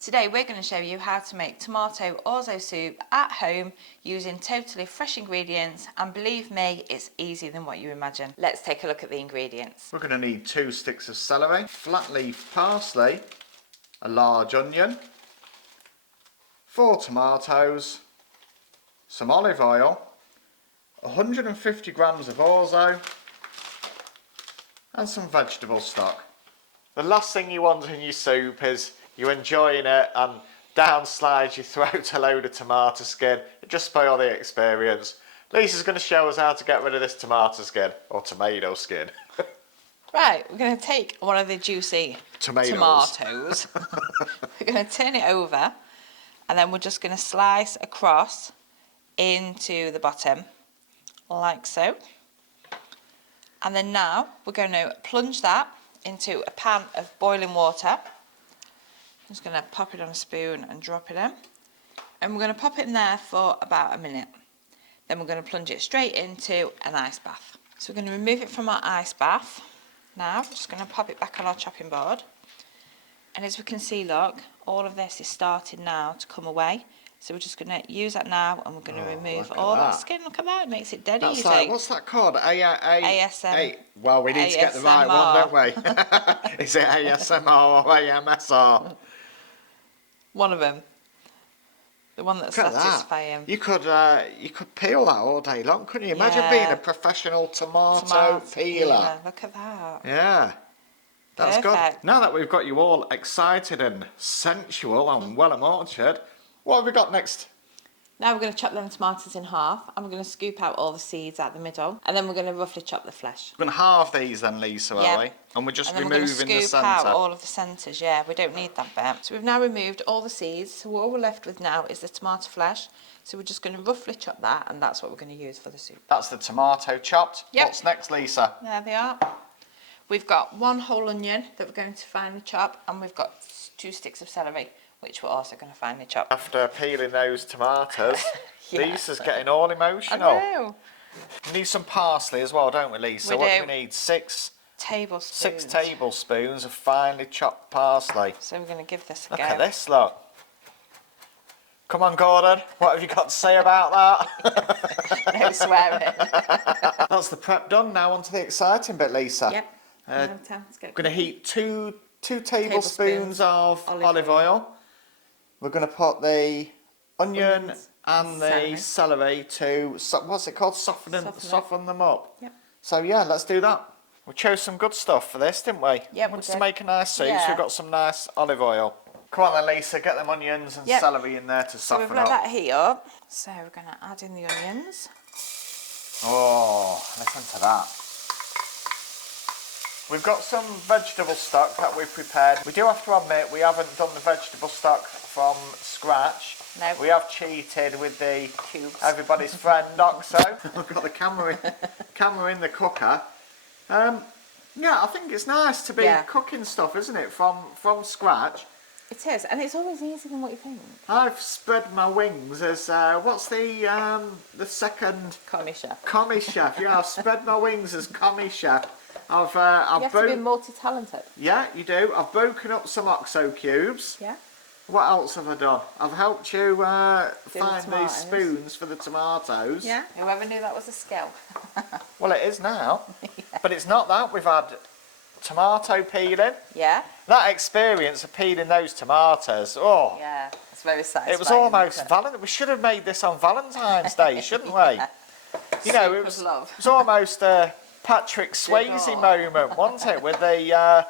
Today we're going to show you how to make tomato orzo soup at home using totally fresh ingredients, and believe me, it's easier than what you imagine. Let's take a look at the ingredients. We're going to need 2 sticks of celery, flat leaf parsley, a large onion, 4 tomatoes, some olive oil, 150 grams of orzo and some vegetable stock. The last thing you want in your soup is you're enjoying it and down slides your throat a load of tomato skin. It just spoils the experience. Lisa's going to show us how to get rid of this tomato skin, or tomato skin. Right, we're going to take one of the juicy tomatoes. We're going to turn it over, and then we're just going to slice across into the bottom, like so. And then now we're going to plunge that into a pan of boiling water. I'm just going to pop it on a spoon and drop it in. And we're going to pop it in there for about a minute. Then we're going to plunge it straight into an ice bath. So we're going to remove it from our ice bath. Now, we're just going to pop it back on our chopping board. And as we can see, look, all of this is starting now to come away. So we're just going to use that now, and we're going to remove all that skin. Look at that, it makes it dead easy. Like, what's that called? ASM. Well, we need to get the right one, don't we? Is it ASMR or AMSR? One of them. The one that's satisfying. You could peel that all day long, couldn't you? Imagine being a professional tomato peeler. Look at that. Yeah. That's perfect. Good. Now that we've got you all excited and sensual and well emoted, what have we got next? Now we're going to chop them tomatoes in half, and we're going to scoop out all the seeds out the middle, and then we're going to roughly chop the flesh. We're going to halve these then, Lisa, are we? And we're just removing the centre. We're going to scoop out all of the centres, yeah, we don't need that bit. So we've now removed all the seeds, so all we're left with now is the tomato flesh. So we're just going to roughly chop that, and that's what we're going to use for the soup. That's the tomato chopped. Yep. What's next, Lisa? There they are. We've got 1 whole onion that we're going to finely chop, and we've got 2 sticks of celery, which we're also going to finely chop. After peeling those tomatoes, Lisa's getting all emotional. I know. We need some parsley as well, don't we, Lisa? What do we need? 6 tablespoons. 6 tablespoons of finely chopped parsley. So we're going to give this a go. Look at this, look. Come on, Gordon. What have you got to say about that? No swearing. That's the prep done. Now on to the exciting bit, Lisa. Yep. We're going to heat 2 tablespoons of olive oil. We're going to put the onion and the celery to, what's it called? Soften them up. Yep. So yeah, let's do that. We chose some good stuff for this, didn't we? Yeah, we wanted to make a nice soup, so we've got some nice olive oil. Come on then, Lisa, get them onions and celery in there to soften up. So we've let that heat up. So we're going to add in the onions. Oh, listen to that. We've got some vegetable stock that we've prepared. We do have to admit we haven't done the vegetable stock from scratch. No. We have cheated with the cubes. Everybody's friend Oxo. I've got the camera in the cooker. Yeah, I think it's nice to be cooking stuff, isn't it, from scratch. It is, and it's always easier than what you think. I've spread my wings as what's the second Commie chef. Commie chef. Yeah, I've spread my wings as commie chef. You have to be multi-talented. Yeah, you do. I've broken up some Oxo cubes. Yeah. What else have I done? I've helped you find these spoons for the tomatoes. Yeah. Whoever knew that was a skill. Well, it is now. But it's not that. We've had tomato peeling. Yeah. That experience of peeling those tomatoes. Oh. Yeah. It's very satisfying. It was almost Valentine's. We should have made this on Valentine's Day, shouldn't we? You know, it was almost a Patrick Swayze moment, wasn't it? With the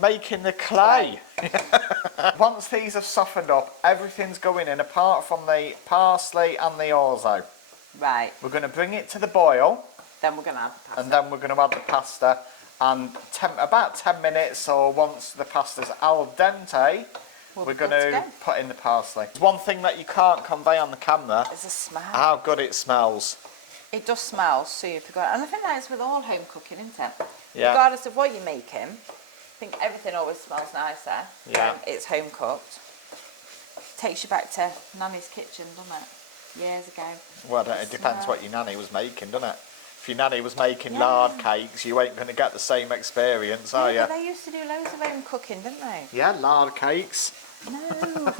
making the clay. Once these have softened up, everything's going in apart from the parsley and the orzo. Right. We're going to bring it to the boil. Then we're going to add the pasta. And then we're going to add the pasta. And about 10 minutes, or once the pasta's al dente, we're going to put in the parsley. There's one thing that you can't convey on the camera. Is the smell. How good it smells. It does smell super good. And I think that is with all home cooking, isn't it? Yeah. Regardless of what you're making, I think everything always smells nicer. Yeah. It's home cooked. Takes you back to Nanny's kitchen, doesn't it? Years ago. Well, it depends what your nanny was making, doesn't it? If your nanny was making lard cakes, you ain't going to get the same experience, are you? But they used to do loads of home cooking, didn't they? Yeah, lard cakes. No.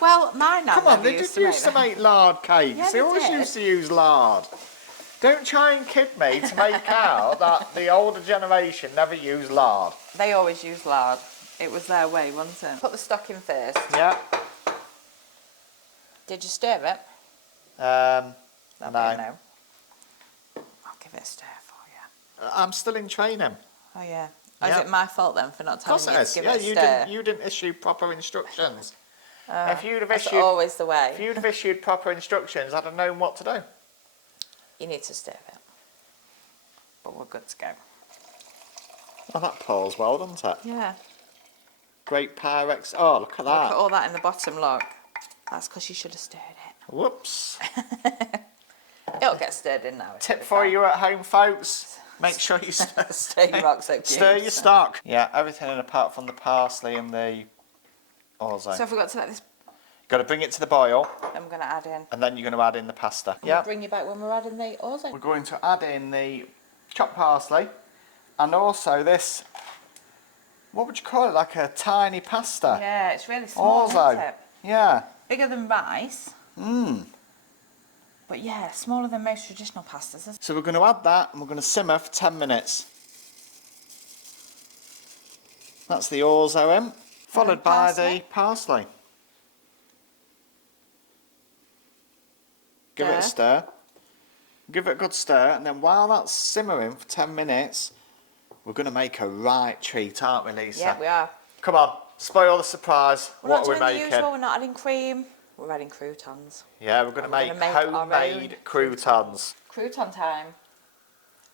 Well, my nan Come on, never they used did used to them. make lard cakes. Yeah, they they always did. used to use lard. Don't try and kid me to make out that the older generation never used lard. They always used lard. It was their way, wasn't it? Put the stock in first. Yeah. Did you stir it? No. No. I'll give it a stir for you. I'm still in training. Oh yeah. Oh, Yeah. is it my fault then for not telling you to give it a stir? You didn't issue proper instructions. If you'd have That's issued, always the way. if you'd have issued proper instructions, I'd have known what to do. You need to stir it. But we're good to go. Oh, that pours well, doesn't it? Yeah. Great Pyrex. Oh, look at that. Look at all that in the bottom, look. That's because you should have stirred it. Whoops. It'll get stirred in now. Tip for you at home, folks. Make sure you Stir your oxo cubes. stir your stock. Yeah, everything in apart from the parsley and the orzo. So I forgot to let this. Got to bring it to the boil, I'm going to add in. and then you're going to add in the pasta. I'll bring you back when we're adding the orzo. We're going to add in the chopped parsley, and also this. What would you call it? Like a tiny pasta. Yeah, it's really small, Orzo. isn't it? Yeah. Bigger than rice. Mmm. But yeah, smaller than most traditional pastas. So we're going to add that, and we're going to simmer for 10 minutes. That's the orzo in, followed by the parsley. Give it a stir. Give it a good stir, and then while that's simmering for 10 minutes, we're going to make a right treat, aren't we, Lisa? Yeah, we are. Come on, spoil the surprise. We're What not are we doing making? the usual, we're not adding cream. We're adding croutons. Yeah, we're going to make our homemade own croutons. Crouton time.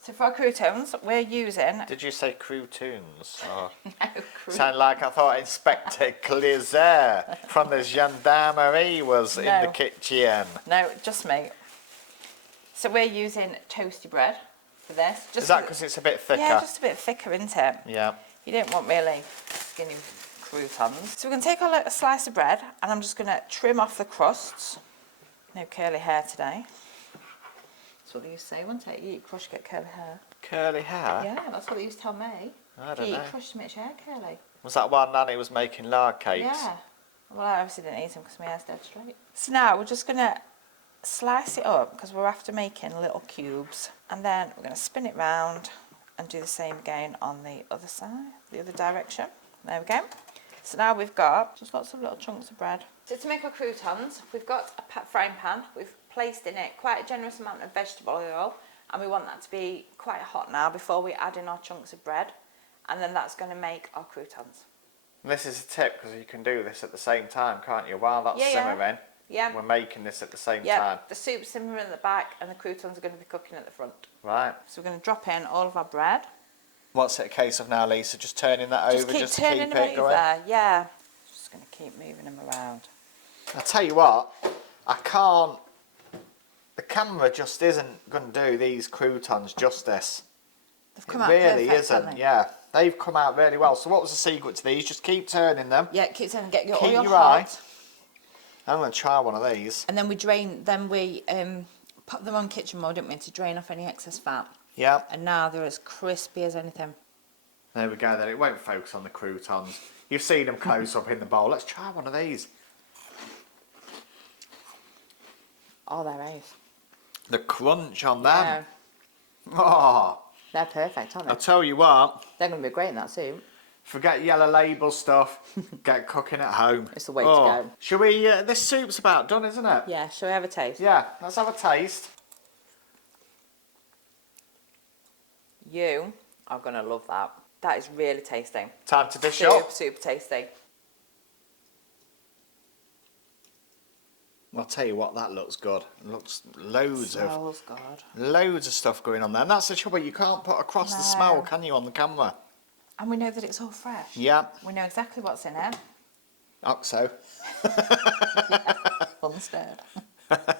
So for our croutons, we're using... Did you say croutons? Oh. No, Sound like I thought Inspector Clézère from the gendarmerie was in the No. kitchen. No, just me. So we're using toasty bread for this. Just Is that because it's a bit thicker? Yeah, just a bit thicker, isn't it? Yeah. You don't want really skinny croutons. So we're going to take a little slice of bread and I'm just going to trim off the crusts. No curly hair today. That's what they used to say, wasn't it? You eat crush, get curly hair. Curly hair? Yeah, that's what they used to tell me. I don't you know. eat crush to make your hair curly. Was that while Nanny was making lard cakes? Yeah. Well, I obviously didn't eat them because my hair's dead straight. So now we're just going to slice it up because we're after making little cubes. And then we're going to spin it round and do the same again on the other side, the other direction. There we go. So now we've got just lots of little chunks of bread. So to make our croutons, we've got a frying pan. We've placed in it quite a generous amount of vegetable oil, and we want that to be quite hot now before we add in our chunks of bread, and then that's going to make our croutons. And this is a tip because you can do this at the same time, can't you? While that's simmering, we're making this at the same time. The soup's simmering at the back and the croutons are going to be cooking at the front. Right. So we're going to drop in all of our bread. What's it a case of now, Lisa? Just turning that over, just to keep turning them it going? over, yeah. Just going to keep moving them around. I'll tell you what, I can't... The camera just isn't going to do these croutons justice. They've come It out really perfect, isn't, haven't they? yeah. They've come out really well. So what was the secret to these? Just keep turning them. Yeah, keep turning, get your Keep oil your hot. eye. I'm going to try one of these. And then we drain, then we pop them on kitchen mould, didn't we, to drain off any excess fat. Yeah. And now they're as crispy as anything. There we go then. It won't focus on the croutons. You've seen them close up in the bowl. Let's try one of these. Oh, they're ace. The crunch on them. Yeah, Oh, they're perfect, aren't I'll they? tell you what. They're going to be great in that soup. Forget yellow label stuff. Get cooking at home. It's the way to go. Shall we? This soup's about done, isn't it? Yeah, shall we have a taste? Yeah. Let's have a taste. You are going to love that. That is really tasty. Time to dish up. Super tasty. I'll tell you what, that looks good. It looks loads Smells good. of stuff going on there. And that's the trouble. You can't put across the smell, can you, on the camera? And we know that it's all fresh. Yeah. We know exactly what's in it. Oxo. Unstirred. Look at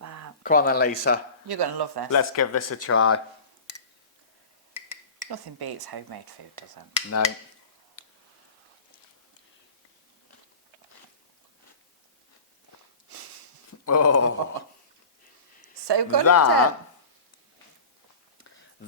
that. Come on then, Lisa. You're going to love this. Let's give this a try. Nothing beats homemade food, does it? No. Oh. So good, isn't it?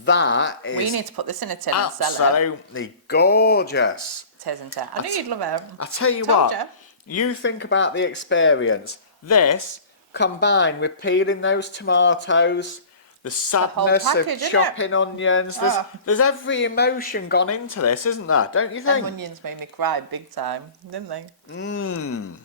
That is we need to put this in a tin and sell it. Absolutely gorgeous. It is, isn't it? I knew you'd love it. I tell you what, you think about the experience. This, combined with peeling those tomatoes, the sadness of chopping onions. There's every emotion gone into this, isn't there? Don't you think? Them onions made me cry big time, didn't they? Mmm.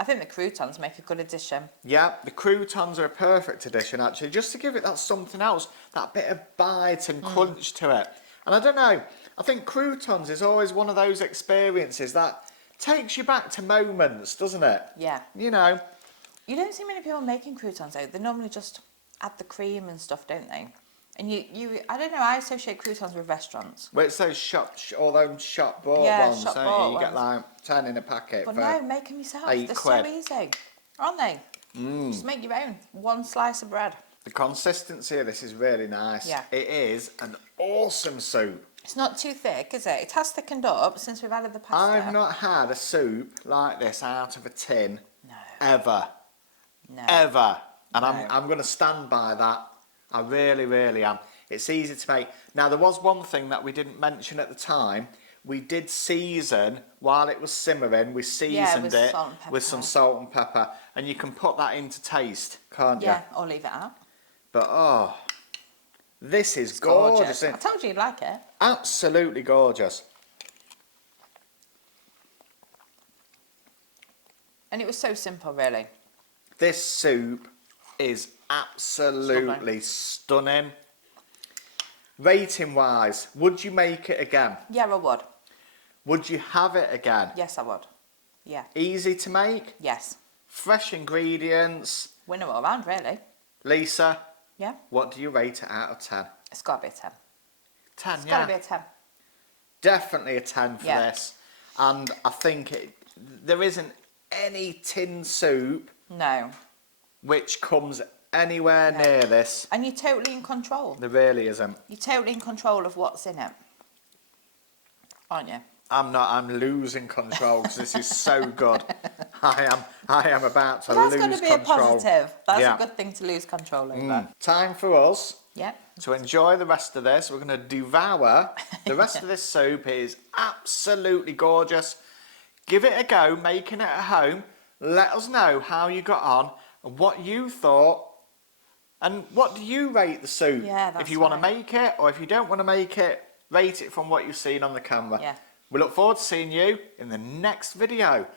I think the croutons make a good addition. Yeah, the croutons are a perfect addition, actually, just to give it that something else, that bit of bite and crunch to it. And I don't know, I think croutons is always one of those experiences that takes you back to moments, doesn't it? Yeah. You know. You don't see many people making croutons, though. They normally just add the cream and stuff, don't they? And you I don't know, I associate croutons with restaurants. Well, it's those shop bought ones, shop don't bought you? You get ones. like 10 in a packet But for no, make them yourself. They're £8. so easy, aren't they? Just make your own. One slice of bread. The consistency of this is really nice. Yeah. It is an awesome soup. It's not too thick, is it? It has thickened up since we've added the pasta. I've not had a soup like this out of a tin. No. Ever. No. Ever. And No. I'm going to stand by that. I really, really am. It's easy to make. Now, there was one thing that we didn't mention at the time. We did season, while it was simmering, we seasoned it with some salt and pepper. And you can put that into taste, can't you? Yeah, or leave it out. But, oh, this is gorgeous. I told you you'd like it. Absolutely gorgeous. And it was so simple, really. This soup is absolutely stunning. Rating wise, would you make it again? Yeah, I would. Would you have it again? Yes, I would. Yeah. Easy to make? Yes. Fresh ingredients? Winner all round, really. Lisa? Yeah. What do you rate it out of 10? It's got to be a 10. 10, It's got to be a 10. Definitely a 10 for this. And I think there isn't any tin soup No. which comes anywhere near this. And you're totally in control. There really isn't. You're totally in control of what's in it. Aren't you? I'm not. I'm losing control because this is so good. I am about to lose control. That's got to be a positive. That's a good thing to lose control over. Time for us Yep. to enjoy the rest of this. We're going to devour the rest of this soup. It is absolutely gorgeous. Give it a go, making it at home. Let us know how you got on and what you thought. And what do you rate the soup? Yeah, that's if you want to make it, or if you don't want to make it, rate it from what you've seen on the camera. Yeah. We look forward to seeing you in the next video.